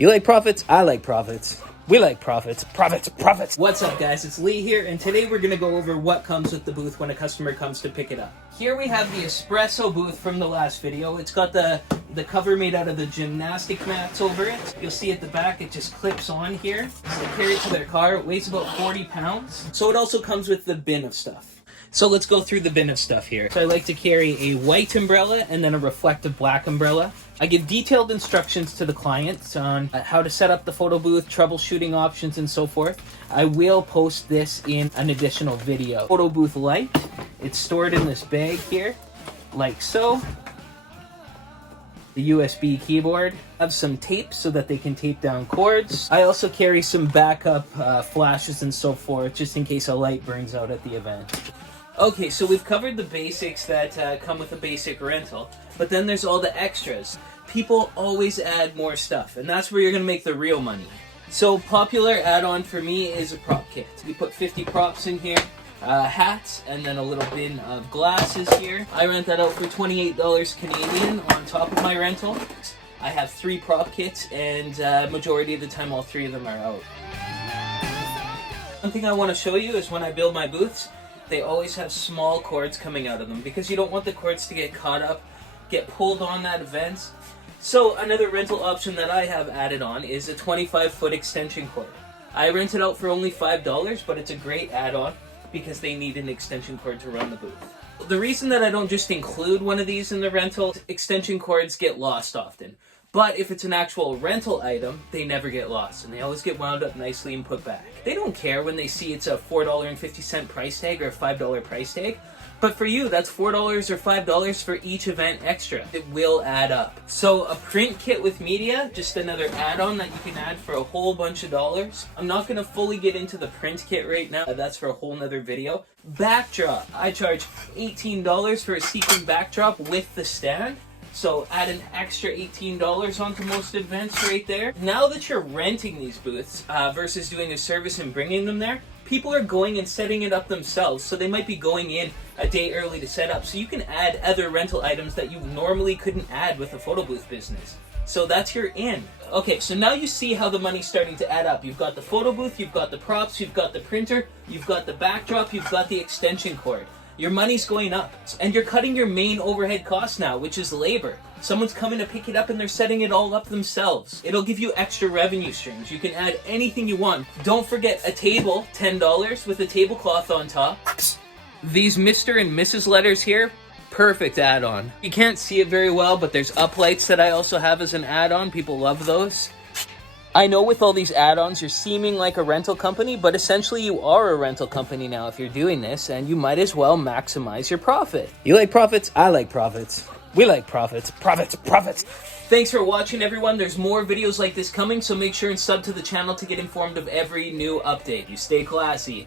You like profits? I like profits. We like profits. Profits. What's up, guys? It's Lee here, and today we're going to go over what comes with the booth when a customer comes to pick it up. Here we have the espresso booth from the last video. It's got the cover made out of the gymnastic mats over it. You'll see at the back it just clips on here. So they carry it to their car. It weighs about 40 pounds. So it also comes with the bin of stuff. So let's go through the bin of stuff here. So I like to carry a white umbrella and then a reflective black umbrella. I give detailed instructions to the clients on how to set up the photo booth, troubleshooting options, and so forth. I will post this in an additional video. Photo booth light. It's stored in this bag here, like so. The USB keyboard. I have some tape so that they can tape down cords. I also carry some backup flashes and so forth, just in case a light burns out at the event. Okay, so we've covered the basics that come with a basic rental, but then there's all the extras. People always add more stuff, and that's where you're going to make the real money. So popular add-on for me is a prop kit. We put 50 props in here, hats, and then a little bin of glasses here. I rent that out for $28 Canadian on top of my rental. I have 3 prop kits, and majority of the time all 3 of them are out. One thing I want to show you is when I build my booths, they always have small cords coming out of them because you don't want the cords to get caught up, get pulled on at events. So another rental option that I have added on is a 25-foot extension cord. I rent it out for only $5, but it's a great add-on because they need an extension cord to run the booth. The reason that I don't just include one of these in the rental, extension cords get lost often. But if it's an actual rental item, they never get lost, and they always get wound up nicely and put back. They don't care when they see it's a $4.50 price tag or a $5 price tag, but for you, that's $4 or $5 for each event extra. It will add up. So a print kit with media, just another add-on that you can add for a whole bunch of dollars. I'm not going to fully get into the print kit right now. That's for a whole nother video. Backdrop. I charge $18 for a sequin backdrop with the stand. So add an extra $18 onto most events right there. Now that you're renting these booths versus doing a service and bringing them there, people are going and setting it up themselves. So they might be going in a day early to set up. So you can add other rental items that you normally couldn't add with a photo booth business. So that's your in. Okay, so now you see how the money's starting to add up. You've got the photo booth, you've got the props, you've got the printer, you've got the backdrop, you've got the extension cord. Your money's going up, and you're cutting your main overhead cost now, which is labor. Someone's coming to pick it up and they're setting it all up themselves. It'll give you extra revenue streams. You can add anything you want. Don't forget a table, $10 with a tablecloth on top. These Mr. and Mrs. letters here, perfect add-on. You can't see it very well, but there's uplights that I also have as an add-on. People love those. I know with all these add-ons, you're seeming like a rental company, but essentially you are a rental company now if you're doing this, and you might as well maximize your profit. You like profits? I like profits. We like profits. Profits. Thanks for watching, everyone. There's more videos like this coming, so make sure and sub to the channel to get informed of every new update. You stay classy.